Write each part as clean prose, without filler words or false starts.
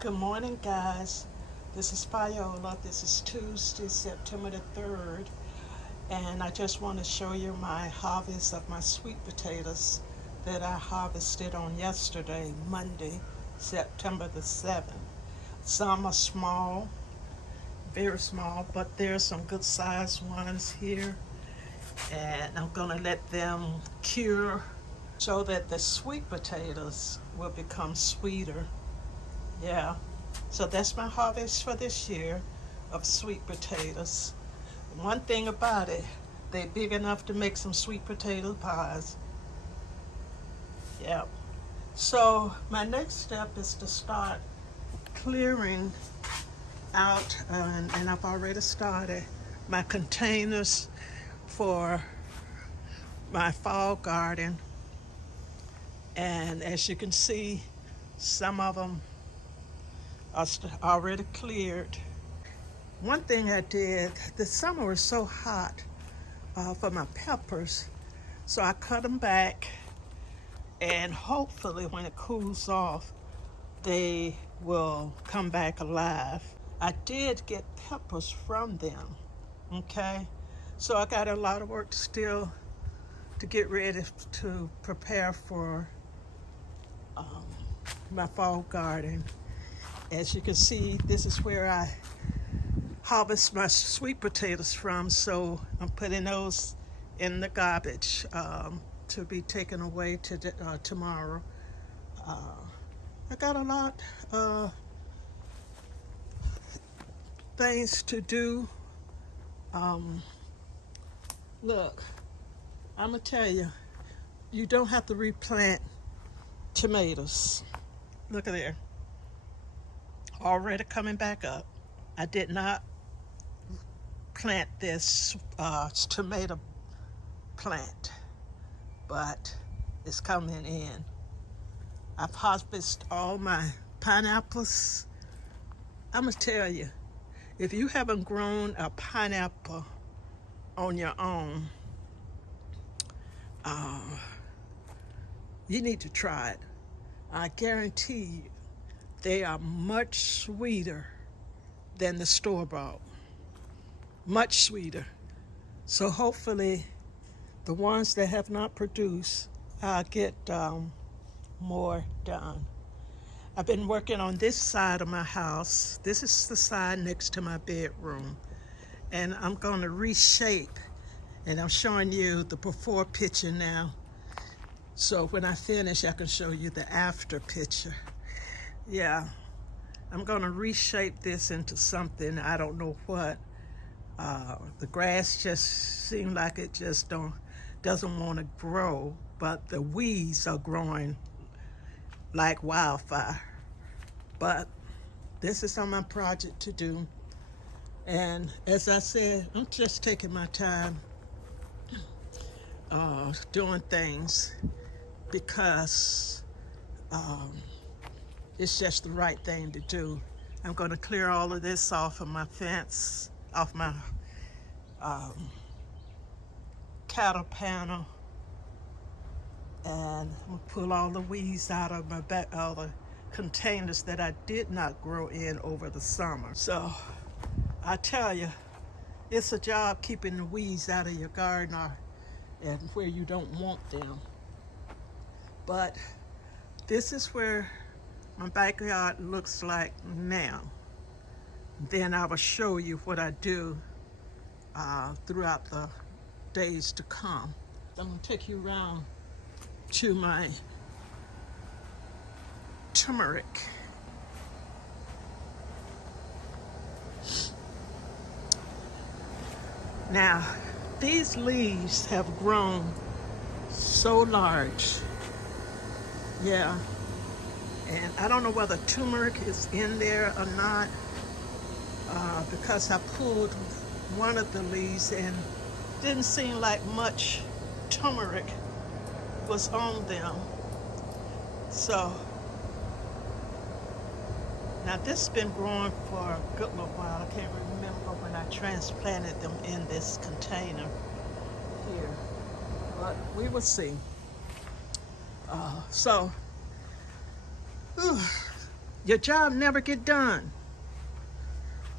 Good morning, guys. This is Viola. This is Tuesday, September the 3rd, and I just want to show you my harvest of my sweet potatoes that I harvested on yesterday, Monday, September the 7th. Some are small, very small, but there's some good sized ones here, and I'm going to let them cure so that the sweet potatoes will become sweeter. Yeah. So that's my harvest for this year of sweet potatoes. One thing about it, they're big enough to make some sweet potato pies. Yep. So my next step is to start clearing out, and I've already started my containers for my fall garden. And as you can see, some of them are already cleared. One thing I did, the summer was so hot for my peppers, so I cut them back, and hopefully when it cools off, they will come back alive. I did get peppers from them, okay? So I got a lot of work still to get ready to prepare for um, my fall garden. As you can see, this is where I harvest my sweet potatoes from, so I'm putting those in the garbage to be taken away tomorrow. Uh, I got a lot of things to do. Um, Look, I'm gonna tell you, you don't have to replant tomatoes. Look at there, already coming back up. I did not plant this tomato plant, but it's coming in. I've harvested all my pineapples. I'm gonna tell you, if you haven't grown a pineapple on your own, uh, you need to try it. I guarantee you, they are much sweeter than the store bought. Much sweeter. So hopefully, the ones that have not produced, I'll get more done. I've been working on this side of my house. This is the side next to my bedroom. And I'm going to reshape. And I'm showing you the before picture now. So when I finish, I can show you the after picture. Yeah, I'm going to reshape this into something, I don't know what. The grass just seems like it just doesn't want to grow, but the weeds are growing like wildfire. But this is on my project to do. And as I said, I'm just taking my time doing things because it's just the right thing to do. I'm going to clear all of this off of my fence, off my um, cattle panel, and I'm going to pull all the weeds out of my back, all the containers that I did not grow in over the summer. So I tell you, it's a job keeping the weeds out of your garden and where you don't want them. But this is where my backyard looks like now. Then I will show you what I do throughout the days to come. I'm going to take you around to my turmeric. Now, these leaves have grown so large. Yeah. And I don't know whether turmeric is in there or not because I pulled one of the leaves and didn't seem like much turmeric was on them. So now this has been growing for a good little while. I can't remember when I transplanted them in this container here, but we will see. So Your job never get done.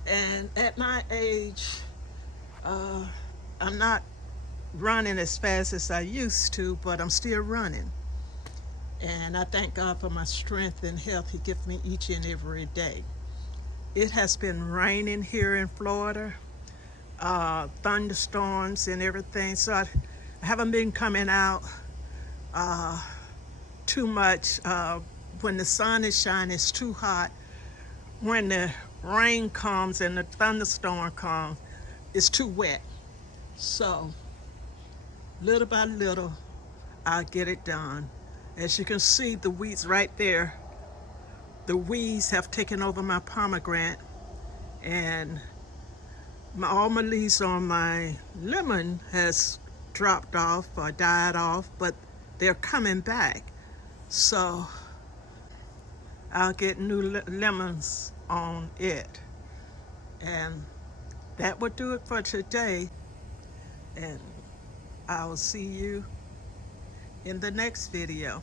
And at my age, uh, I'm not running as fast as I used to, but I'm still running. And I thank God for my strength and health He gives me each and every day. It has been raining here in Florida, thunderstorms and everything. So I haven't been coming out uh, too much. When the sun is shining, it's too hot. When the rain comes and the thunderstorm comes, it's too wet. So little by little, I'll get it done. As you can see, the weeds right there, the weeds have taken over my pomegranate, and all my leaves on my lemon has dropped off or died off, but they're coming back. So I'll get new lemons on it. And that would do it for today. And I'll see you in the next video.